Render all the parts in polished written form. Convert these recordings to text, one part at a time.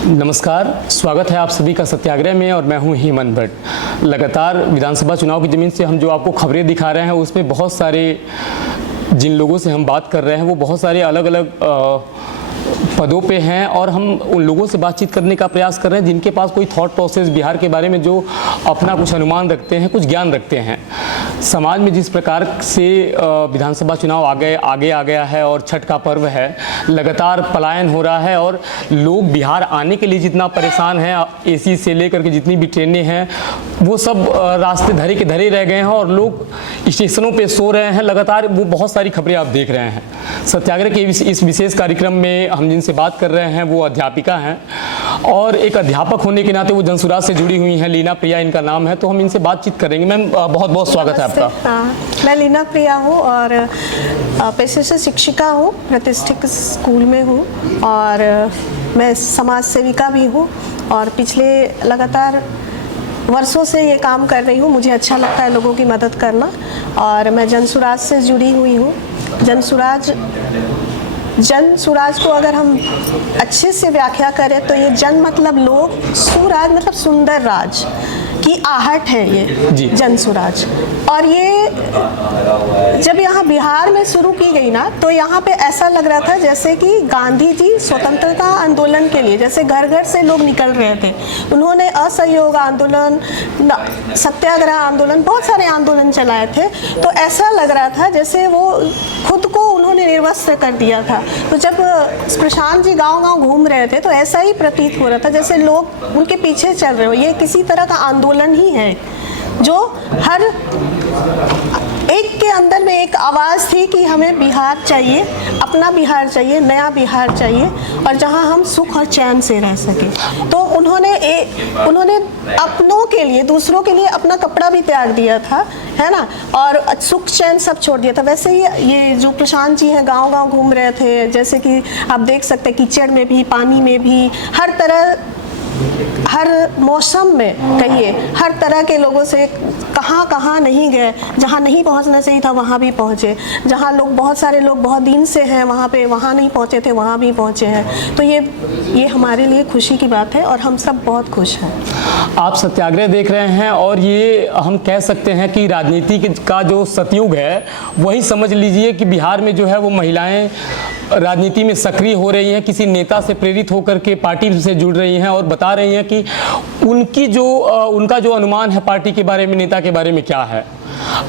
नमस्कार, स्वागत है आप सभी का सत्याग्रह में और मैं हूं हेमंत भट्ट। लगातार विधानसभा चुनाव की ज़मीन से हम जो आपको खबरें दिखा रहे हैं उसमें बहुत सारे जिन लोगों से हम बात कर रहे हैं वो बहुत सारे अलग अलग पदों पे हैं और हम उन लोगों से बातचीत करने का प्रयास कर रहे हैं जिनके पास कोई थॉट प्रोसेस बिहार के बारे में जो अपना कुछ अनुमान रखते हैं, कुछ ज्ञान रखते हैं। समाज में जिस प्रकार से विधानसभा चुनाव आगे आ गया है और छठ का पर्व है, लगातार पलायन हो रहा है और लोग बिहार आने के लिए जितना परेशान हैं, एसी से लेकर के जितनी भी ट्रेनें हैं वो सब रास्ते धरे के धरे रह गए हैं और लोग स्टेशनों पे सो रहे हैं। लगातार वो बहुत सारी खबरें आप देख रहे हैं। सत्याग्रह के इस विशेष कार्यक्रम में हम जिनसे बात कर रहे हैं वो अध्यापिका हैं और एक अध्यापक होने के नाते वो जनसुराज से जुड़ी हुई हैं। लीना प्रिया इनका नाम है, तो हम इनसे बातचीत करेंगे। मैम, बहुत बहुत स्वागत है आपका। मैं लीना प्रिया हूँ और पेशे से शिक्षिका हूँ, प्रतिष्ठित स्कूल में हूँ और मैं समाज सेविका भी हूँ और पिछले लगातार वर्षों से ये काम कर रही हूँ। मुझे अच्छा लगता है लोगों की मदद करना और मैं जनसुराज से जुड़ी हुई हूँ। जनसुराज को अगर हम अच्छे से व्याख्या करें तो ये जन मतलब लोग, सुराज मतलब सुंदर राज की आहट है ये जनसुराज। और ये जब यहाँ बिहार में शुरू की गई ना तो यहाँ पे ऐसा लग रहा था जैसे कि गांधी जी स्वतंत्रता आंदोलन के लिए जैसे घर घर से लोग निकल रहे थे। उन्होंने असहयोग आंदोलन, सत्याग्रह आंदोलन, बहुत सारे आंदोलन चलाए थे। तो ऐसा लग रहा था जैसे वो खुद को उन्होंने निर्वस्त्र कर दिया था। तो जब प्रशांत जी गांव-गांव घूम रहे थे तो ऐसा ही प्रतीत हो रहा था जैसे लोग उनके पीछे चल रहे हो। ये किसी तरह का आंदोलन ही है जो हर एक के अंदर में एक आवाज़ थी कि हमें बिहार चाहिए, अपना बिहार चाहिए, नया बिहार चाहिए और जहां हम सुख और चैन से रह सकें। तो उन्होंने अपनों के लिए, दूसरों के लिए अपना कपड़ा भी त्याग दिया था, है ना, और सुख चैन सब छोड़ दिया था। वैसे ही ये जो प्रशांत जी हैं गांव-गांव घूम रहे थे, जैसे कि आप देख सकते हैं कीचड़ में भी, पानी में भी, हर तरह, हर मौसम में कहिए, हर तरह के लोगों से कहाँ नहीं गए। जहाँ नहीं पहुँचना चाहिए था वहाँ भी पहुँचे, जहाँ लोग, बहुत सारे लोग बहुत दिन से हैं वहाँ पे, वहाँ नहीं पहुँचे थे वहाँ भी पहुँचे हैं। तो ये हमारे लिए खुशी की बात है और हम सब बहुत खुश हैं। आप सत्याग्रह देख रहे हैं और ये हम कह सकते हैं कि राजनीति का जो सतयुग है वही समझ लीजिए कि बिहार में जो है वो महिलाएं राजनीति में सक्रिय हो रही हैं, किसी नेता से प्रेरित होकर के पार्टी से जुड़ रही हैं और बता रही हैं कि उनका जो अनुमान है पार्टी के बारे में, नेता के बारे में क्या है।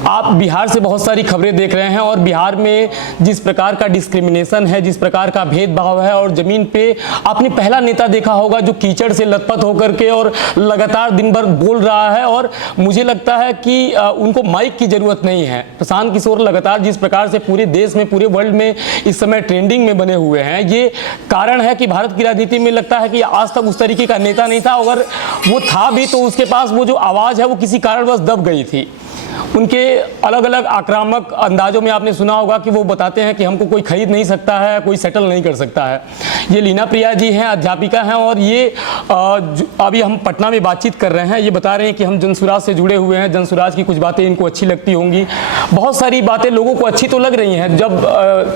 आप बिहार से बहुत सारी खबरें देख रहे हैं और बिहार में जिस प्रकार का डिस्क्रिमिनेशन है, जिस प्रकार का भेदभाव है और ज़मीन पे आपने पहला नेता देखा होगा जो कीचड़ से लथपथ होकर के और लगातार दिन भर बोल रहा है और मुझे लगता है कि उनको माइक की ज़रूरत नहीं है। प्रशांत किशोर लगातार जिस प्रकार से पूरे देश में, पूरे वर्ल्ड में इस समय ट्रेंडिंग में बने हुए हैं, ये कारण है कि भारत की राजनीति में लगता है कि आज तक उस तरीके का नेता नहीं था। अगर वो था भी तो उसके पास वो जो आवाज़ है वो किसी कारणवश दब गई थी। उनके अलग अलग आक्रामक अंदाजों में आपने सुना होगा कि वो बताते हैं कि हमको कोई खरीद नहीं सकता है, कोई सेटल नहीं कर सकता है। ये लीना प्रिया जी हैं, अध्यापिका हैं और ये अभी हम पटना में बातचीत कर रहे हैं। ये बता रहे हैं कि हम जनसुराज से जुड़े हुए हैं, जनसुराज की कुछ बातें इनको अच्छी लगती होंगी। बहुत सारी बातें लोगों को अच्छी तो लग रही हैं। जब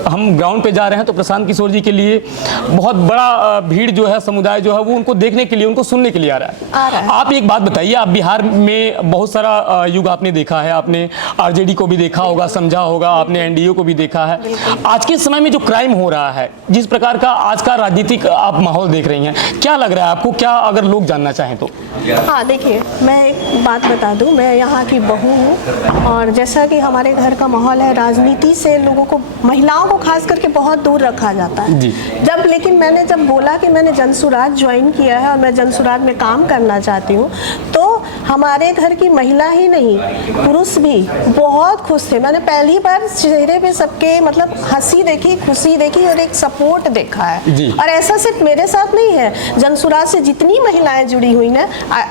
हम ग्राउंड पे जा रहे हैं तो प्रशांत किशोर जी के लिए बहुत बड़ा भीड़ जो है, समुदाय जो है वो उनको देखने के लिए, उनको सुनने के लिए आ रहा है। आप एक बात बताइए, आप बिहार में बहुत सारा युग आपने देखा है, आपने आरजेडी को भी देखा होगा, समझा होगा, आपने एनडीए को भी देखा है। आज के समय में जो क्राइम हो रहा है, जिस प्रकार का आज का राजनीतिक आप माहौल देख रही हैं, क्या लग रहा है आपको? क्या अगर लोग जानना चाहें तो? हाँ, देखिए, मैं एक बात बता दूं, मैं यहाँ की बहू हूँ और जैसा कि हमारे घर का माहौल है, राजनीति से लोगों को, महिलाओं को खास करके बहुत दूर रखा जाता है। लेकिन मैंने जब बोला कि मैंने जनसुराज ज्वाइन किया है और मैं जनसुराज में काम करना चाहती हूँ, तो हमारे घर की महिला ही नहीं, पुरुष भी बहुत खुश थे। मैंने पहली बार चेहरे पे सबके मतलब हंसी देखी, खुशी देखी और एक सपोर्ट देखा है। और ऐसा सिर्फ मेरे साथ नहीं है, जनसुराज से जितनी महिलाएं जुड़ी हुई हैं,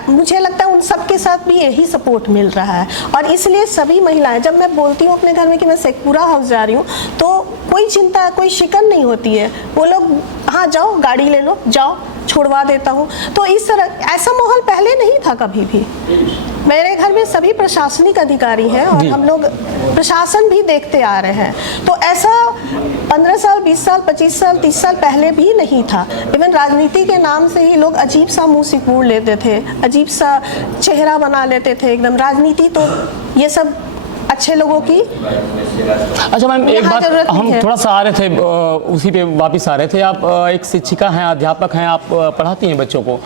मुझे लगता है उन सबके साथ भी यही सपोर्ट मिल रहा है। और इसलिए सभी महिलाएं, जब मैं बोलती हूँ अपने घर में कि मैं शेखपुरा हाउस जा रही हूँ, तो कोई चिंता, कोई शिकन नहीं होती है। वो लोग, हाँ जाओ, गाड़ी ले लो, जाओ, छुड़वा देता हूँ। तो इस तरह ऐसा माहौल पहले नहीं था कभी भी। मेरे घर में सभी प्रशासनिक अधिकारी हैं और हम लोग प्रशासन भी देखते आ रहे हैं। तो ऐसा 15 साल, 20 साल, 25 साल, 30 साल पहले भी नहीं था। इवन राजनीति के नाम से ही लोग अजीब सा मुंह सिकुड़ लेते थे, अजीब सा चेहरा बना लेते थे एकदम। राजनीति तो ये सब अच्छे लोगों की। अच्छा मैम, एक बात हम थोड़ा सा आ रहे थे, उसी पे वापस आ रहे थे। आप एक शिक्षिका हैं, अध्यापक हैं, आप पढ़ाती हैं बच्चों को।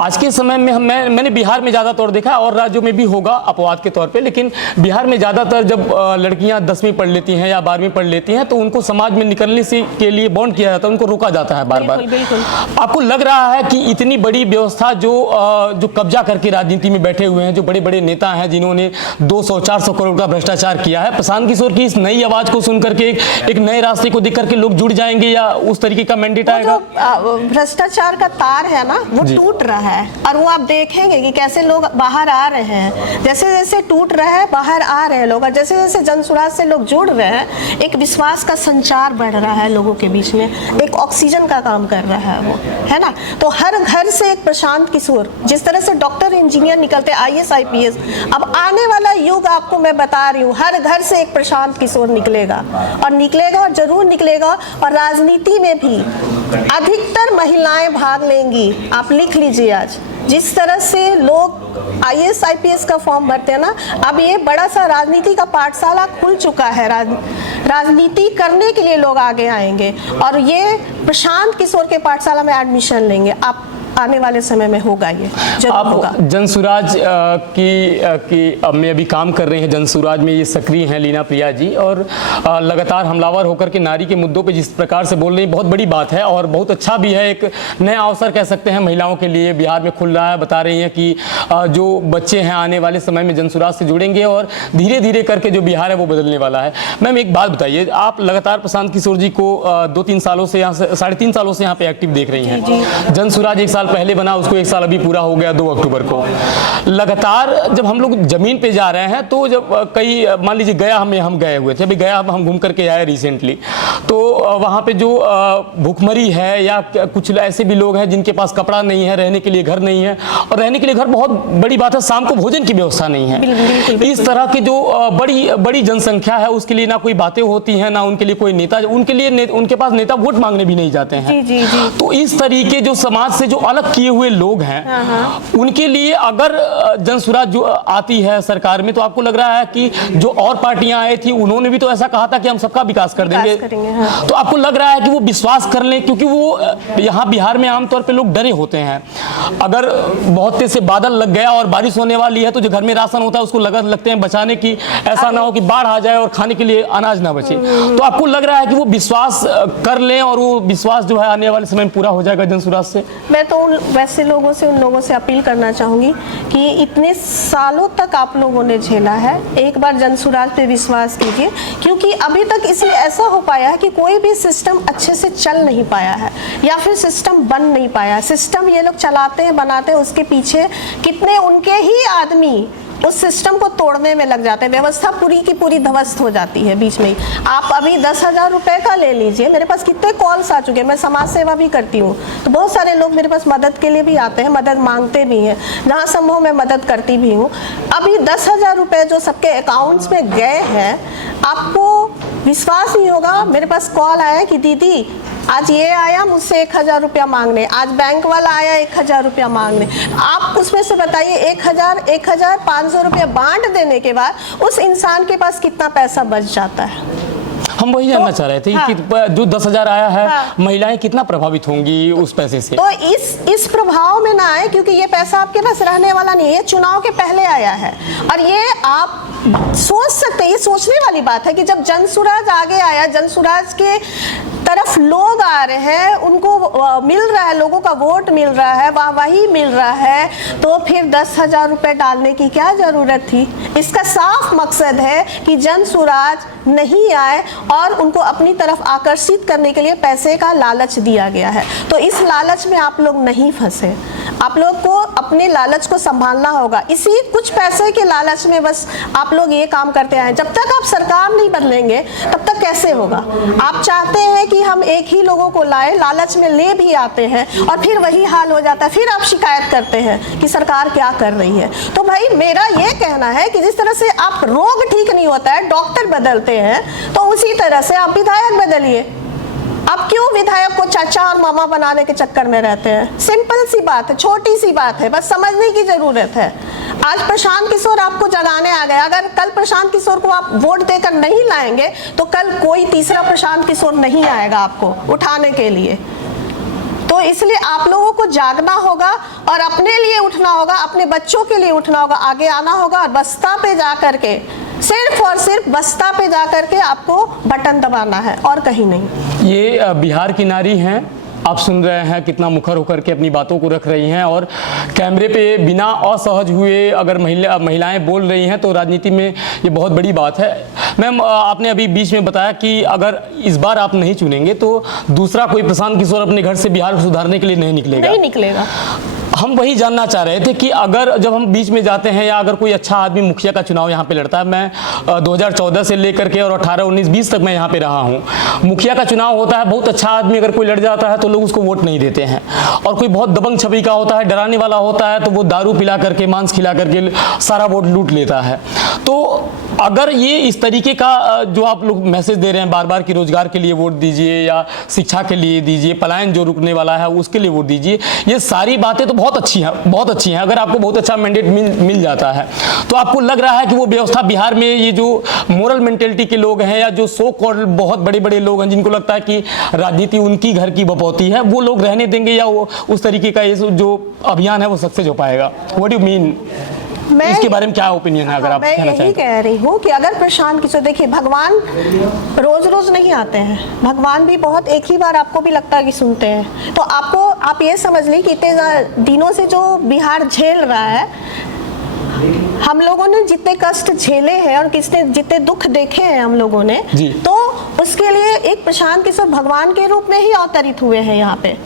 आज के समय में मैंने बिहार में ज़्यादातर देखा, और राज्यों में भी होगा अपवाद के तौर पे, लेकिन बिहार में ज़्यादातर जब लड़कियां 10वीं पढ़ लेती हैं या 12वीं पढ़ लेती हैं तो उनको समाज में निकलने से के लिए बॉन्ड किया जाता है, उनको रोका जाता है बार बार। आपको लग रहा है कि इतनी बड़ी व्यवस्था जो कब्जा करके राजनीति में बैठे हुए हैं, जो बड़े बड़े नेता हैं जिन्होंने 200-400 करोड़ का भ्रष्टाचार किया है, प्रशांत किशोर की इस नई आवाज को सुनकर के एक नए रास्ते को देख करके लोग जुड़ जाएंगे या उस तरीके का मैंडेट आएगा? भ्रष्टाचार का तार है ना, वो टूट रहा है, और वो आप देखेंगे कि कैसे लोग बाहर आ रहे हैं। जैसे जैसे टूट रहा है, बाहर आ रहे हैं लोग, और जैसे जैसे जनसुराज से लोग जुड़ रहे हैं, एक विश्वास का संचार बढ़ रहा है लोगों के बीच में, एक ऑक्सीजन का काम कर रहा है वो, है ना। तो हर घर से एक प्रशांत किशोर, जिस तरह से डॉक्टर, इंजीनियर निकलते, IAS, IPS, अब आने वाला युग आपको मैं बता रही हूँ, हर घर से एक प्रशांत किशोर निकलेगा, और जरूर निकलेगा। और राजनीति में भी अधिकतर महिलाएं भाग लेंगी। आप लिख लीजिए, आज जिस तरह से लोग IAS, IPS का फॉर्म भरते हैं ना, अब ये बड़ा सा राजनीति का पाठशाला खुल चुका है। राजनीति करने के लिए लोग आगे आएंगे, और ये प्रशांत किशोर के पाठशाला में एडमिशन लेंगे। आप आने वाले समय में होगा, ये जरूर होगा। जनसुराज की में अभी काम कर रहे हैं, जनसुराज में ये सक्रिय हैं लीना प्रिया जी, और लगातार हमलावर होकर के नारी के मुद्दों पे जिस प्रकार से बोल रही हैं, बहुत बड़ी बात है और बहुत अच्छा भी है। एक नया अवसर कह सकते हैं महिलाओं के लिए बिहार में खुल रहा है। बता रही हैं कि जो बच्चे हैं आने वाले समय में जनसुराज से जुड़ेंगे और धीरे धीरे करके जो बिहार है वो बदलने वाला है। मैम एक बात बताइए, आप लगातार प्रशांत किशोर जी को 2-3 सालों से, यहाँ से 3.5 सालों से यहाँ पे एक्टिव देख रही हैं। जनसुराज 1 साल पहले बना, उसको 1 साल अभी पूरा हो गया 2 अक्टूबर को। लगातार जब हम लोग जमीन पे जा रहे हैं तो जब कई, मान लीजिए गया हम गए हुए थे, अभी गया हम घूम करके आए रिसेंटली, तो वहाँ पे जो भूखमरी है या कुछ ऐसे भी लोग हैं जिनके पास कपड़ा नहीं है, रहने के लिए घर नहीं है, और रहने के लिए घर बहुत बड़ी बात है, शाम को भोजन की व्यवस्था नहीं है। इस तरह की जो बड़ी जनसंख्या है उसके लिए ना कोई बातें होती हैं, ना उनके लिए कोई नेता, उनके पास नेता वोट मांगने भी नहीं जाते हैं। तो इस तरीके जो समाज से जो अलग किए हुए लोग हैं, उनके लिए अगर जनसुराज जो आती है सरकार में, तो आपको लग रहा है कि जो और पार्टियां आई थी उन्होंने भी तो ऐसा कहा था कि हम सबका विकास कर देंगे, तो आपको लग रहा है कि वो विश्वास कर लें? क्योंकि वो यहाँ बिहार में आमतौर पे लोग डरे होते हैं, अगर बहुत तेज से बादल लग गया और बारिश होने वाली है तो जो घर में राशन होता है उसको लगते हैं बचाने की, ऐसा ना हो कि बाढ़ आ जाए और खाने के लिए अनाज ना बचे। तो आपको लग रहा है कि वो विश्वास कर लें और वो विश्वास जो है आने वाले समय में पूरा हो जाएगा जनसुराज से? मैं तो वैसे उन लोगों से अपील करना चाहूंगी कि इतने सालों तक आप लोगों ने झेला है, एक बार जनसुराज पे विश्वास कीजिए, क्योंकि अभी तक इसलिए ऐसा हो पाया है कि कोई भी सिस्टम अच्छे से चल नहीं पाया है या फिर सिस्टम बन नहीं पाया। सिस्टम ये लोग चलाते हैं, बनाते हैं, उसके पीछे कितने उनके ही आदमी उस सिस्टम को तोड़ने में लग जाते हैं, व्यवस्था पूरी की पूरी ध्वस्त हो जाती है बीच में ही। आप अभी 10,000 रुपए का ले लीजिए, मेरे पास कितने कॉल्स आ चुके हैं, मैं समाज सेवा भी करती हूँ, तो बहुत सारे लोग मेरे पास मदद के लिए भी आते हैं, मदद मांगते भी हैं, जहाँ संभव मैं मदद करती भी हूँ। अभी 10,000 रुपए जो सबके अकाउंट्स में गए हैं, आपको विश्वास नहीं होगा, मेरे पास कॉल आया कि दीदी आज ये आया मुझसे 1,000 रुपया मांगने, आज बैंक वाला आया 1,000 रुपया मांगने। आप उसमें से बताइए 1,500 रुपया बांट देने के बाद उस इंसान के पास कितना पैसा बच जाता है। हम वही जानना चाह रहे थे कि जो 10,000 आया है, महिलाएं कितना प्रभावित होंगी उस पैसे से? तो इस प्रभाव में ना आए, क्योंकि ये पैसा आपके पास रहने वाला नहीं है, ये चुनाव के पहले आया है। और ये आप सोच सकते हैं, ये सोचने वाली बात है कि जब जनसुराज आगे आया, जनसुराज के तरफ लोग आ रहे हैं, उनको मिल रहा है, लोगों का वोट मिल रहा है, वाहवाही मिल रहा है, तो फिर 10,000 रुपए डालने की क्या जरूरत थी? इसका साफ मकसद है कि जनसुराज नहीं आए और उनको अपनी तरफ आकर्षित करने के लिए पैसे का लालच दिया गया है। तो इस लालच में आप लोग नहीं फंसे। आप लोग को अपने लालच को संभालना होगा। इसी कुछ पैसे के लालच में बस आप लोग ये काम करते आए। जब तक आप सरकार नहीं बदलेंगे तब तक कैसे होगा? आप चाहते हैं कि हम एक ही लोगों को लाए, लालच में ले भी आते हैं और फिर वही हाल हो जाता है, फिर आप शिकायत करते हैं कि सरकार क्या कर रही है। तो भाई मेरा ये कहना है कि जिस तरह से आप रोग ठीक नहीं होता है डॉक्टर बदलते हैं, तो उसी तरह से आप विधायक बदलिए। आप क्यों विधायक को चाचा और मामा बनाने के चक्कर में रहते हैं? सिंपल सी बात है, छोटी सी बात है, बस समझने की जरूरत है। आज प्रशांत किशोर आपको जगाने आ गए, अगर कल प्रशांत किशोर को आप वोट देकर नहीं लाएंगे तो कल कोई तीसरा प्रशांत किशोर नहीं आएगा आपको उठाने के लिए। तो इसलिए आप लोगों को जागना होगा और अपने लिए उठना होगा, अपने बच्चों के लिए उठना होगा, आगे आना होगा और बस्ता पे जा करके, सिर्फ और सिर्फ बस्ता पे जा करके आपको बटन दबाना है और कहीं नहीं। ये बिहार की नारी हैं, आप सुन रहे हैं कितना मुखर होकर के अपनी बातों को रख रही हैं और कैमरे पे बिना असहज हुए अगर महिलाएं बोल रही हैं तो राजनीति में ये बहुत बड़ी बात है। मैम, आपने अभी बीच में बताया कि अगर इस बार आप नहीं चुनेंगे तो दूसरा कोई प्रशांत किशोर अपने घर से बिहार को सुधारने के लिए नहीं निकलेगा। हम वही जानना चाह रहे थे कि अगर जब हम बीच में जाते हैं या अगर कोई अच्छा आदमी मुखिया का चुनाव यहाँ पे लड़ता है, मैं 2014 से लेकर के और 18, 19, 20 तक मैं यहाँ पे रहा हूँ, मुखिया का चुनाव होता है, बहुत अच्छा आदमी अगर कोई लड़ जाता है तो लोग उसको वोट नहीं देते हैं, और कोई बहुत दबंग छवि का होता है, डराने वाला होता है, तो वो दारू पिला करके, मांस खिला करके सारा वोट लूट लेता है। तो अगर ये इस तरीके का जो आप लोग मैसेज दे रहे हैं बार बार कि रोजगार के लिए वोट दीजिए या शिक्षा के लिए दीजिए, पलायन जो रुकने वाला है उसके लिए वोट दीजिए, ये सारी बातें तो बहुत अच्छी हैं। अगर आपको बहुत अच्छा मैंडेट मिल जाता है तो आपको लग रहा है कि वो व्यवस्था बिहार में, ये जो मोरल मेंटेलिटी के लोग हैं या जो सो कॉल्ड बहुत बड़े बड़े लोग हैं जिनको लगता है कि राजनीति उनकी घर की बपौती है, वो लोग रहने देंगे या वो उस तरीके का ये जो अभियान है वो सक्सेस हो पाएगा? What do you mean? इसके बारे में क्या ओपिनियन है? अगर आप कहना चाहें। मैं यही कह रही हूँ कि अगर प्रशांत किशोर, देखिए भगवान रोज रोज नहीं आते हैं, भगवान भी बहुत एक ही बार आपको भी लगता है कि सुनते हैं। तो आप ये समझ ली कि इतने दिनों से जो बिहार झेल रहा है, हम लोगों ने जितने कष्ट झेले हैं और जितने दुख देखे हैं हम लोगों ने, तो उसके लिए एक प्रशांत किशोर भगवान के रूप में ही अवतरित हुए हैं यहाँ पे।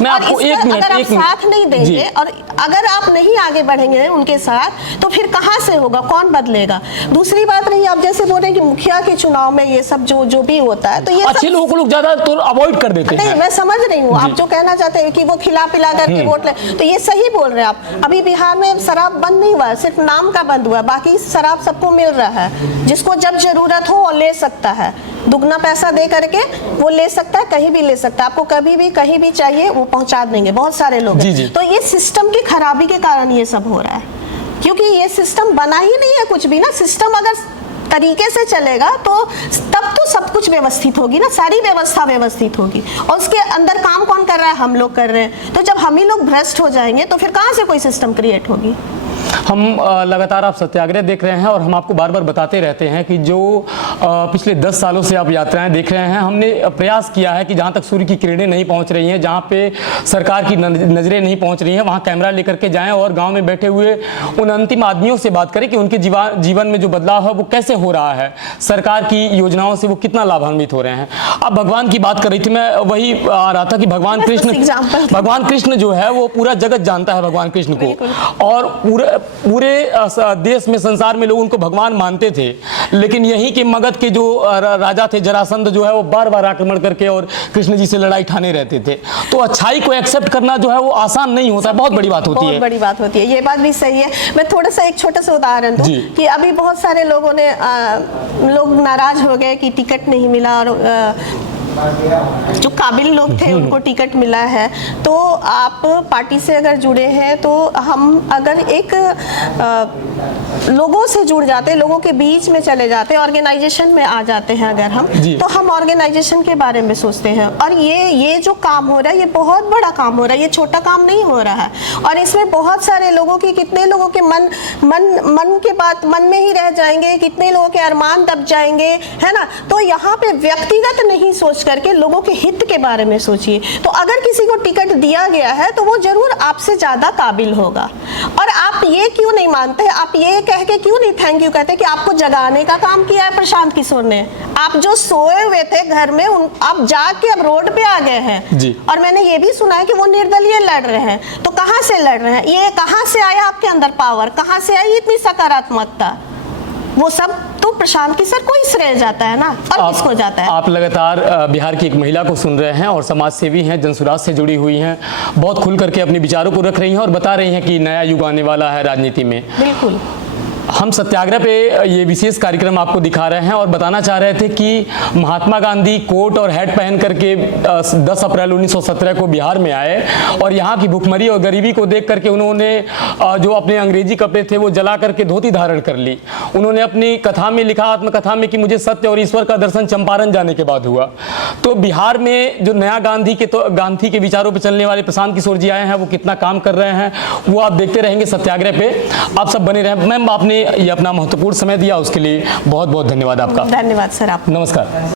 मैं और आपको अगर आप साथ नहीं देंगे और अगर आप नहीं आगे बढ़ेंगे उनके साथ, तो फिर कहाँ से होगा, कौन बदलेगा? दूसरी बात नहीं, आप जैसे बोल रहे हैं कि मुखिया के चुनाव में ये सब जो भी होता है, तो ये अच्छे लोगों को लोग ज्यादा तो अवॉइड कर देते हैं। मैं समझ रही हूँ आप जो कहना चाहते हैं कि वो खिला पिला करके वोट ले, तो ये सही बोल रहे हैं आप। अभी बिहार में शराब बंद नहीं हुआ, सिर्फ नाम का बंद हुआ, बाकी शराब सबको मिल रहा है। जिसको जब जरूरत हो वो ले सकता है, दुगना पैसा दे करके वो ले सकता है, कहीं भी ले सकता है। आपको कभी भी कहीं भी चाहिए वो पहुंचा देंगे, बहुत सारे लोग। तो ये सिस्टम की खराबी के कारण ये सब हो रहा है, क्योंकि ये सिस्टम बना ही नहीं है कुछ भी ना। सिस्टम अगर तरीके से चलेगा तो तब तो सब कुछ व्यवस्थित होगी ना, सारी व्यवस्था व्यवस्थित होगी। और उसके अंदर काम कौन कर रहा है? हम लोग कर रहे हैं। तो जब हम ही लोग भ्रष्ट हो जाएंगे तो फिर कहाँ से कोई सिस्टम क्रिएट होगी? हम लगातार आप सत्याग्रह देख रहे हैं और हम आपको बार बार बताते रहते हैं कि जो पिछले 10 सालों से आप यात्राएं देख रहे हैं, हमने प्रयास किया है कि जहां तक सूर्य की किरणें नहीं पहुंच रही हैं, जहां पे सरकार की नज़रें नहीं पहुंच रही हैं, वहां कैमरा लेकर के जाएं और गांव में बैठे हुए उन अंतिम आदमियों से बात करें कि उनके जीवन में जो बदलाव है वो कैसे हो रहा है, सरकार की योजनाओं से वो कितना लाभान्वित हो रहे हैं। अब भगवान की बात कर रही थी, मैं वही आ रहा था कि भगवान कृष्ण जो है वो पूरा जगत जानता है भगवान कृष्ण को, और पूरे देश में, संसार में लोग उनको भगवान मानते थे। लेकिन यहीं के मगध के जो राजा थे जरासंध, जो है वो बार बार आक्रमण करके और कृष्ण जी से लड़ाई ठाने रहते थे। तो अच्छाई को एक्सेप्ट करना जो है वो आसान नहीं होता, बहुत बड़ी बात होती है। बहुत बड़ी बात होती है, ये बात भी सही है। मैं थोड़ा सा एक छोटा सा उदाहरण दूं कि अभी बहुत सारे लोगों ने लोग नाराज हो गए कि टिकट नहीं मिला, और जो काबिल लोग थे उनको टिकट मिला है। तो आप पार्टी से अगर जुड़े हैं तो हम अगर एक लोगों से जुड़ जाते, लोगों के बीच में चले जाते, ऑर्गेनाइजेशन में आ जाते हैं अगर हम, तो हम ऑर्गेनाइजेशन के बारे में सोचते हैं। और ये जो काम हो रहा है ये बहुत बड़ा काम हो रहा है, ये छोटा काम नहीं हो रहा है। और इसमें बहुत सारे लोगों की, कितने लोगों के मन के बात मन में ही रह जाएंगे, कितने लोगों के अरमान दब जाएंगे, है ना। तो यहाँ पे व्यक्तिगत नहीं सोच करके लोगों के हित के बारे में सोचिए। तो अगर किसी को टिकट दिया गया है तो वो जरूर आपसे ज़्यादा काबिल होगा। और आप ये क्यों नहीं मानते हैं, आप ये कह के क्यों नहीं थैंक यू कहते कि आपको जगाने का काम किया है प्रशांत किशोर ने। आप जो सोए हुए थे घर में आप जाग के अब रोड पे आ गए हैं जी। और मैंने ये भी सुना है कि वो निर्दलीय लड़ रहे हैं। तो कहाँ से लड़ रहे हैं, ये कहाँ से आया आपके अंदर पावर, कहाँ से आई इतनी सकारात्मकता? वो सब तो प्रशांत किशोर को ही श्रेय जाता है ना, और किसको जाता है? आप लगातार बिहार की एक महिला को सुन रहे हैं और समाज सेवी हैं, जनसुराज से जुड़ी हुई हैं, बहुत खुल करके अपने विचारों को रख रही हैं और बता रही हैं कि नया युग आने वाला है राजनीति में। बिल्कुल। हम सत्याग्रह पे ये विशेष कार्यक्रम आपको दिखा रहे हैं और बताना चाह रहे थे कि महात्मा गांधी कोट और हैट पहन करके 10 अप्रैल 1917 को बिहार में आए और यहाँ की भुखमरी और गरीबी को देख करके उन्होंने जो अपने अंग्रेजी कपड़े थे वो जला करके धोती धारण कर ली। उन्होंने अपनी कथा में लिखा, आत्मकथा में, कि मुझे सत्य और ईश्वर का दर्शन चंपारण जाने के बाद हुआ। तो बिहार में जो नया गांधी के विचारों पर चलने वाले प्रशांत किशोर जी आए हैं, वो कितना काम कर रहे हैं वो आप देखते रहेंगे सत्याग्रह पे। आप सब बने रहें। मैम, आपने ये अपना महत्वपूर्ण समय दिया, उसके लिए बहुत बहुत धन्यवाद आपका। धन्यवाद सर। आप नमस्कार।